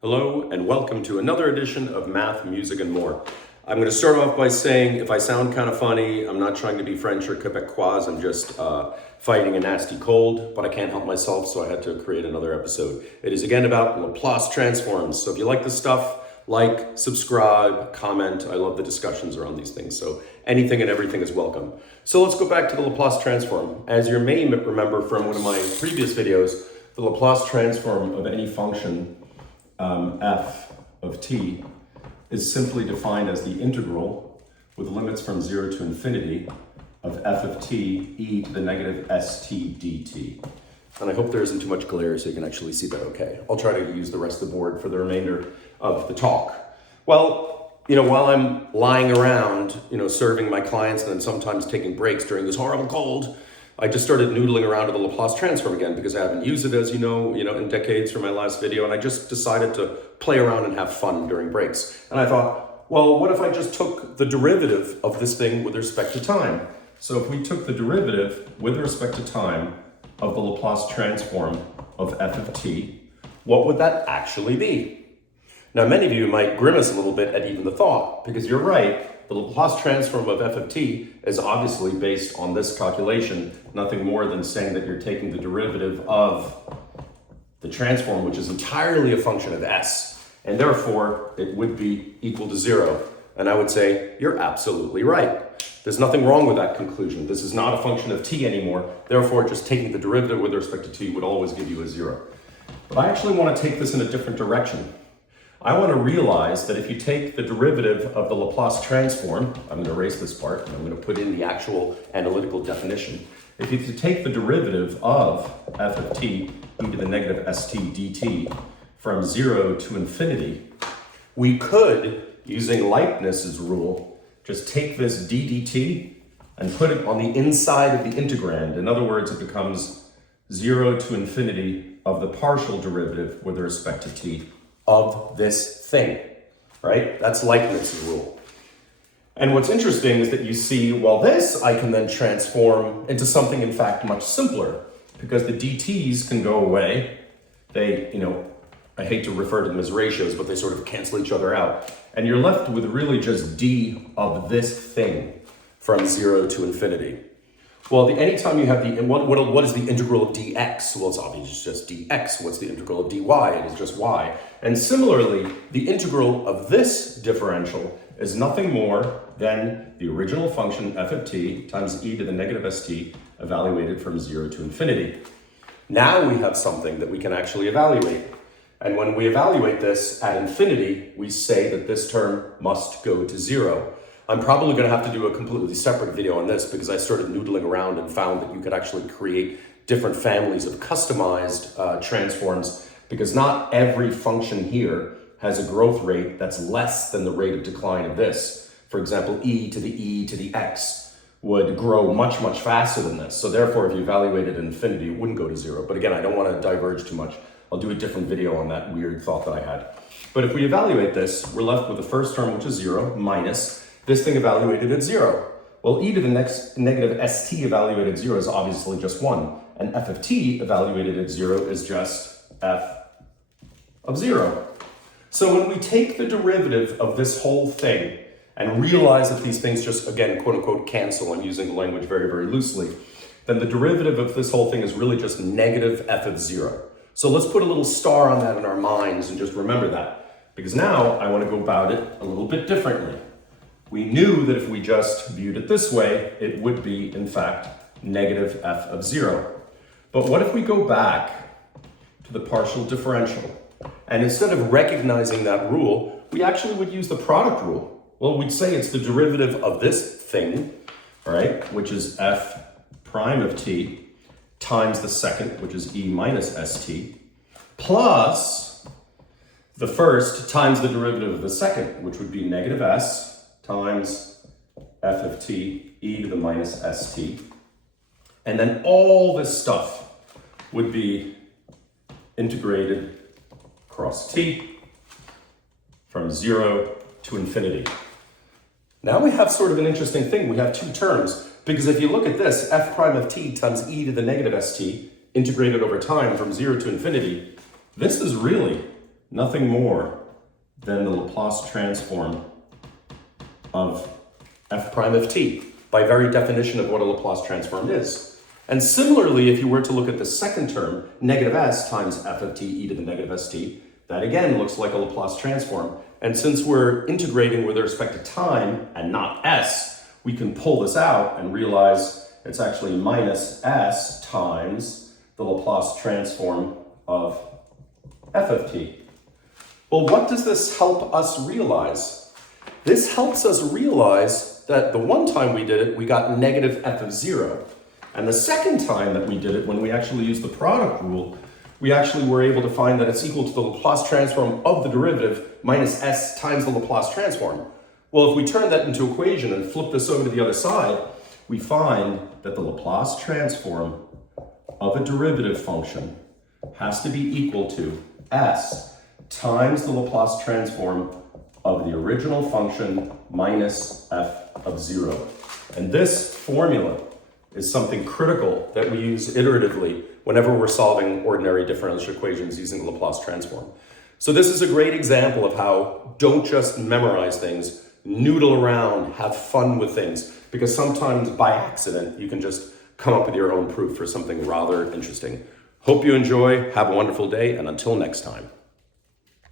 Hello and welcome to another edition of Math, Music, and More. I'm going to start off by saying if I sound kind of funny, I'm not trying to be French or Quebecois, I'm just fighting a nasty cold, but I can't help myself, so I had to create another episode. It is again about Laplace transforms, so if you like this stuff, like, subscribe, comment. I love the discussions around these things, so anything and everything is welcome. So let's go back to the Laplace transform. As you may remember from one of my previous videos, the Laplace transform of any function f of t is simply defined as the integral with limits from 0 to infinity of f of t e to the negative st dt. And I hope there isn't too much glare so you can actually see that okay. I'll try to use the rest of the board for the remainder of the talk. Well, while I'm lying around, serving my clients and then sometimes taking breaks during this horrible cold, I just started noodling around with the Laplace transform again because I haven't used it, as you know, in decades from my last video, and I just decided to play around and have fun during breaks. And I thought, well, what if I just took the derivative of this thing with respect to time? So if we took the derivative with respect to time of the Laplace transform of f of t, what would that actually be? Now, many of you might grimace a little bit at even the thought, because you're right. The Laplace transform of f of t is obviously based on this calculation, nothing more than saying that you're taking the derivative of the transform, which is entirely a function of s, and therefore it would be equal to 0. And I would say, you're absolutely right. There's nothing wrong with that conclusion. This is not a function of t anymore, therefore just taking the derivative with respect to t would always give you a 0. But I actually want to take this in a different direction. I want to realize that if you take the derivative of the Laplace transform, I'm going to erase this part and I'm going to put in the actual analytical definition. If you take the derivative of f of t e to the negative st dt from 0 to infinity, we could, using Leibniz's rule, just take this d dt and put it on the inside of the integrand. In other words, it becomes 0 to infinity of the partial derivative with respect to t of this thing, right? That's Leibniz's rule. And what's interesting is that you see, well, this I can then transform into something, in fact, much simpler, because the dt's can go away. They, I hate to refer to them as ratios, but they sort of cancel each other out. And you're left with really just d of this thing from 0 to infinity. Well, anytime you have what is the integral of dx? Well, it's obviously just dx. What's the integral of dy? It is just y. And similarly, the integral of this differential is nothing more than the original function f of t times e to the negative st evaluated from 0 to infinity. Now we have something that we can actually evaluate. And when we evaluate this at infinity, we say that this term must go to 0. I'm probably going to have to do a completely separate video on this because I started noodling around and found that you could actually create different families of customized transforms, because not every function here has a growth rate that's less than the rate of decline of this. For example, e to the x would grow much, much faster than this. So therefore, if you evaluate it at infinity, it wouldn't go to 0. But again, I don't want to diverge too much. I'll do a different video on that weird thought that I had. But if we evaluate this, we're left with the first term, which is 0, minus this thing evaluated at 0. Well, e to the next negative st evaluated at 0 is obviously just 1. And f of t evaluated at 0 is just f of 0. So when we take the derivative of this whole thing and realize that these things just, again, quote unquote, cancel, I'm using the language very, very loosely, then the derivative of this whole thing is really just negative f of 0. So let's put a little star on that in our minds and just remember that. Because now I want to go about it a little bit differently. We knew that if we just viewed it this way, it would be, in fact, negative f of 0. But what if we go back to the partial differential? And instead of recognizing that rule, we actually would use the product rule. Well, we'd say it's the derivative of this thing, right, which is f prime of t times the second, which is e minus st, plus the first times the derivative of the second, which would be negative s times f of t e to the minus st. And then all this stuff would be integrated across t from 0 to infinity. Now we have sort of an interesting thing. We have two terms, because if you look at this, f prime of t times e to the negative st integrated over time from 0 to infinity, this is really nothing more than the Laplace transform of f prime of t, by very definition of what a Laplace transform is. And similarly, if you were to look at the second term, negative s times f of t e to the negative st, that again looks like a Laplace transform. And since we're integrating with respect to time and not s, we can pull this out and realize it's actually minus s times the Laplace transform of f of t. Well, what does this help us realize? This helps us realize that the one time we did it, we got negative f of 0. And the second time that we did it, when we actually used the product rule, we actually were able to find that it's equal to the Laplace transform of the derivative minus s times the Laplace transform. Well, if we turn that into equation and flip this over to the other side, we find that the Laplace transform of a derivative function has to be equal to s times the Laplace transform of the original function minus f of 0. And this formula is something critical that we use iteratively whenever we're solving ordinary differential equations using the Laplace transform. So this is a great example of how don't just memorize things, noodle around, have fun with things, because sometimes by accident you can just come up with your own proof for something rather interesting. Hope you enjoy, have a wonderful day, and until next time.